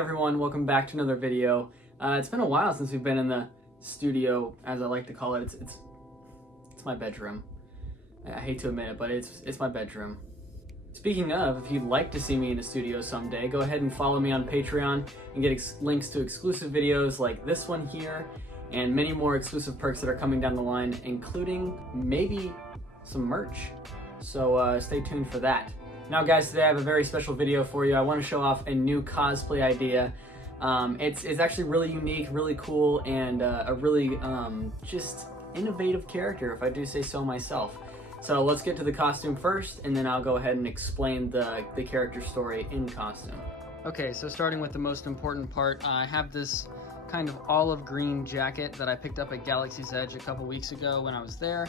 everyone, welcome back to another video. It's been a while since we've been in the studio, as I like to call it. It's my bedroom. I hate to admit it, but it's my bedroom. Speaking of, if you'd like to see me in a studio someday, go ahead and follow me on Patreon and get links to exclusive videos like this one here and many more exclusive perks that are coming down the line, including maybe some merch. So stay tuned for that. Now guys, today I have a very special video for you. I want to show off a new cosplay idea. It's actually really unique, really cool, and a really just innovative character, if I do say so myself. So let's get to the costume first, and then I'll go ahead and explain the character story in costume. Okay, so starting with the most important part, I have this kind of olive green jacket that I picked up at Galaxy's Edge a couple weeks ago when I was there.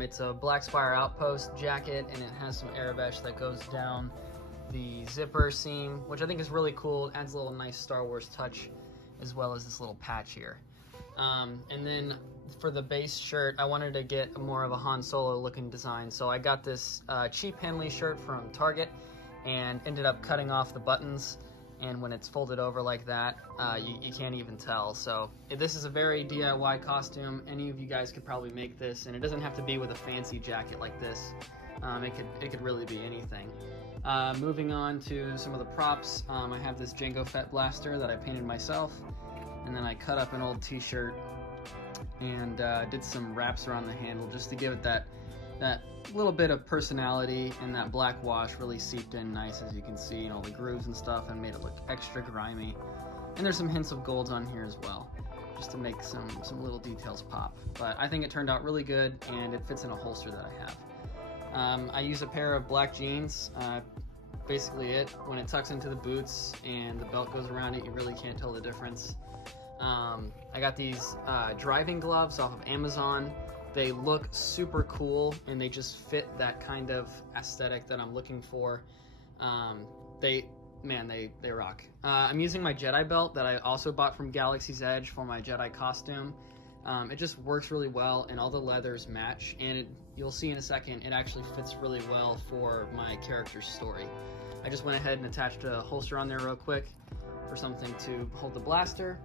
It's a Black Spire Outpost jacket, and it has some Arabesh that goes down the zipper seam, which I think is really cool. It adds a little nice Star Wars touch, as well as this little patch here. And then for the base shirt, I wanted to get more of a Han Solo looking design, so I got this cheap Henley shirt from Target and ended up cutting off the buttons, and when it's folded over like that, you can't even tell. So this is a very DIY costume. Any of you guys could probably make this, and it doesn't have to be with a fancy jacket like this. It could really be anything. Moving on to some of the props, I have this Jango Fett blaster that I painted myself, and then I cut up an old t-shirt and did some wraps around the handle just to give it that little bit of personality, and that black wash really seeped in nice, as you can see, and all the grooves and stuff, and made it look extra grimy. And there's some hints of golds on here as well, just to make some little details pop. But I think it turned out really good, and it fits in a holster that I have. I use a pair of black jeans, basically it. When it tucks into the boots and the belt goes around it, you really can't tell the difference. I got these driving gloves off of Amazon. They look super cool, and they just fit that kind of aesthetic that I'm looking for. They rock. I'm using my Jedi belt that I also bought from Galaxy's Edge for my Jedi costume. It just works really well, and all the leathers match, and you'll see in a second, it actually fits really well for my character's story. I just went ahead and attached a holster on there real quick for something to hold the blaster.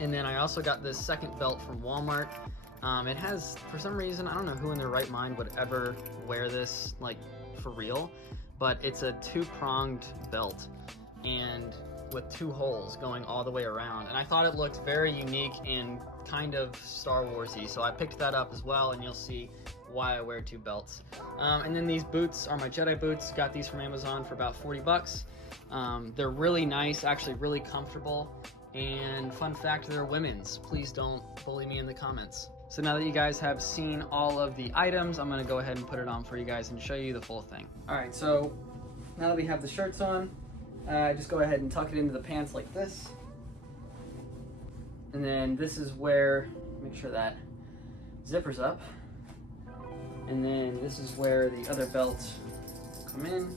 And then I also got this second belt from Walmart. It has, for some reason, I don't know who in their right mind would ever wear this, like, for real, but it's a two-pronged belt, and with two holes going all the way around, and I thought it looked very unique and kind of Star Wars-y, so I picked that up as well, and you'll see why I wear two belts. And then these boots are my Jedi boots. Got these from Amazon for about 40 bucks. They're really nice, actually really comfortable, and fun fact, they're women's. Please don't bully me in the comments. So now that you guys have seen all of the items, I'm gonna go ahead and put it on for you guys and show you the full thing. All right, so now that we have the shirts on, just go ahead and tuck it into the pants like this. And then this is where, make sure that zipper's up. And then this is where the other belts come in.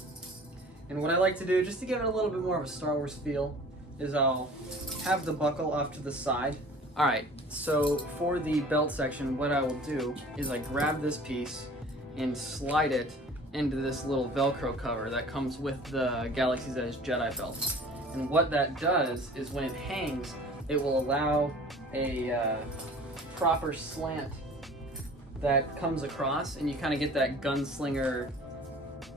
And what I like to do, just to give it a little bit more of a Star Wars feel, is I'll have the buckle off to the side. All right, so for the belt section, what I will do is I grab this piece and slide it into this little Velcro cover that comes with the Galaxy's Edge Jedi belt. And what that does is when it hangs, it will allow a proper slant that comes across, and you kind of get that gunslinger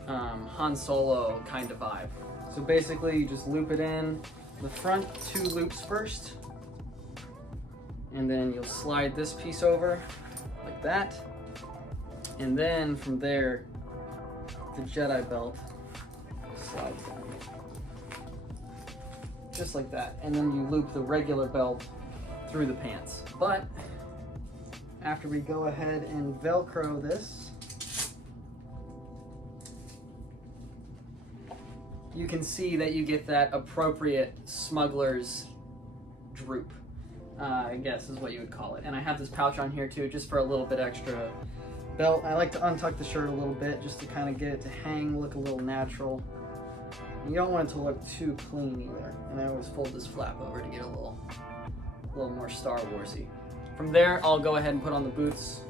Han Solo kind of vibe. So basically, you just loop it in the front two loops first, and then you'll slide this piece over like that, and then from there the Jedi belt slides down just like that, and then you loop the regular belt through the pants. But after we go ahead and Velcro this, you can see that you get that appropriate smuggler's droop, I guess is what you would call it. And I have this pouch on here too, just for a little bit extra belt. I like to untuck the shirt a little bit just to kind of get it to hang, look a little natural. You don't want it to look too clean either. And I always fold this flap over to get a little more Star Wars-y. From there, I'll go ahead and put on the boots.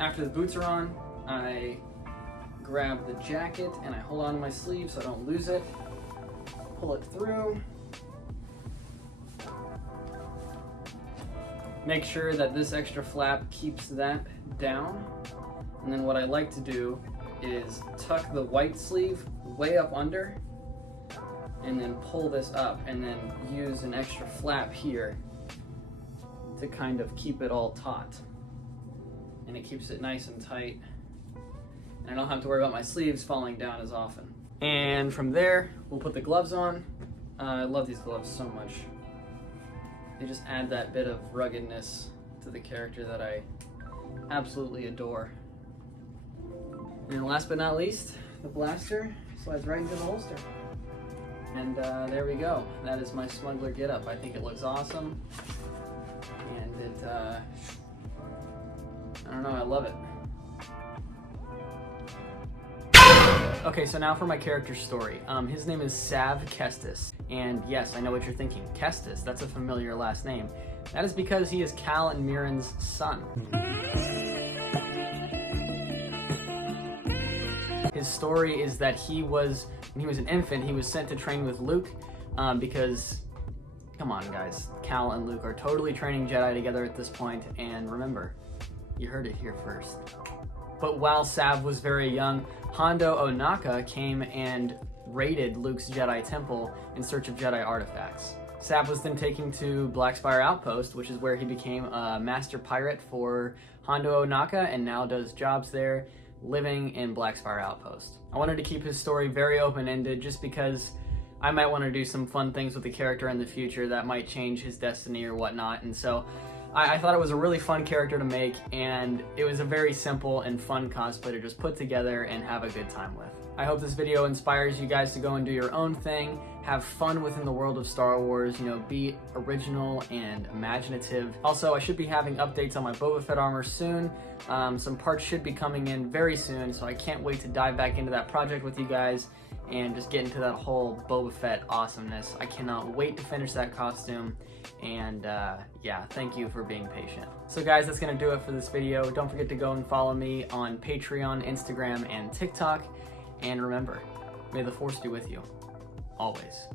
After the boots are on, I grab the jacket and I hold on to my sleeve so I don't lose it. Pull it through. Make sure that this extra flap keeps that down. And then what I like to do is tuck the white sleeve way up under and then pull this up and then use an extra flap here to kind of keep it all taut. And it keeps it nice and tight. And I don't have to worry about my sleeves falling down as often. And from there, we'll put the gloves on. I love these gloves so much. They just add that bit of ruggedness to the character that I absolutely adore. And last but not least, the blaster slides right into the holster. And there we go. That is my smuggler getup. I think it looks awesome. And it, I don't know, I love it. Okay, so now for my character story. His name is Kestis. And yes, I know what you're thinking. Kestis, that's a familiar last name. That is because he is Cal and Mirren's son. His story is that when he was an infant, he was sent to train with Luke because, come on guys, Cal and Luke are totally training Jedi together at this point, and remember, you heard it here first. But while Sav was very young, Hondo Ohnaka came and raided Luke's Jedi Temple in search of Jedi artifacts. Sav was then taken to Blackspire Outpost, which is where he became a master pirate for Hondo Ohnaka and now does jobs there, living in Blackspire Outpost. I wanted to keep his story very open-ended just because I might want to do some fun things with the character in the future that might change his destiny or whatnot, and so I thought it was a really fun character to make, and it was a very simple and fun cosplay to just put together and have a good time with. I hope this video inspires you guys to go and do your own thing, have fun within the world of Star Wars, you know, be original and imaginative. Also, I should be having updates on my Boba Fett armor soon. Some parts should be coming in very soon, so I can't wait to dive back into that project with you guys and just get into that whole Boba Fett awesomeness. I cannot wait to finish that costume, and yeah, thank you for being patient. So guys, that's gonna do it for this video. Don't forget to go and follow me on Patreon, Instagram, and TikTok. And remember, may the Force be with you, always.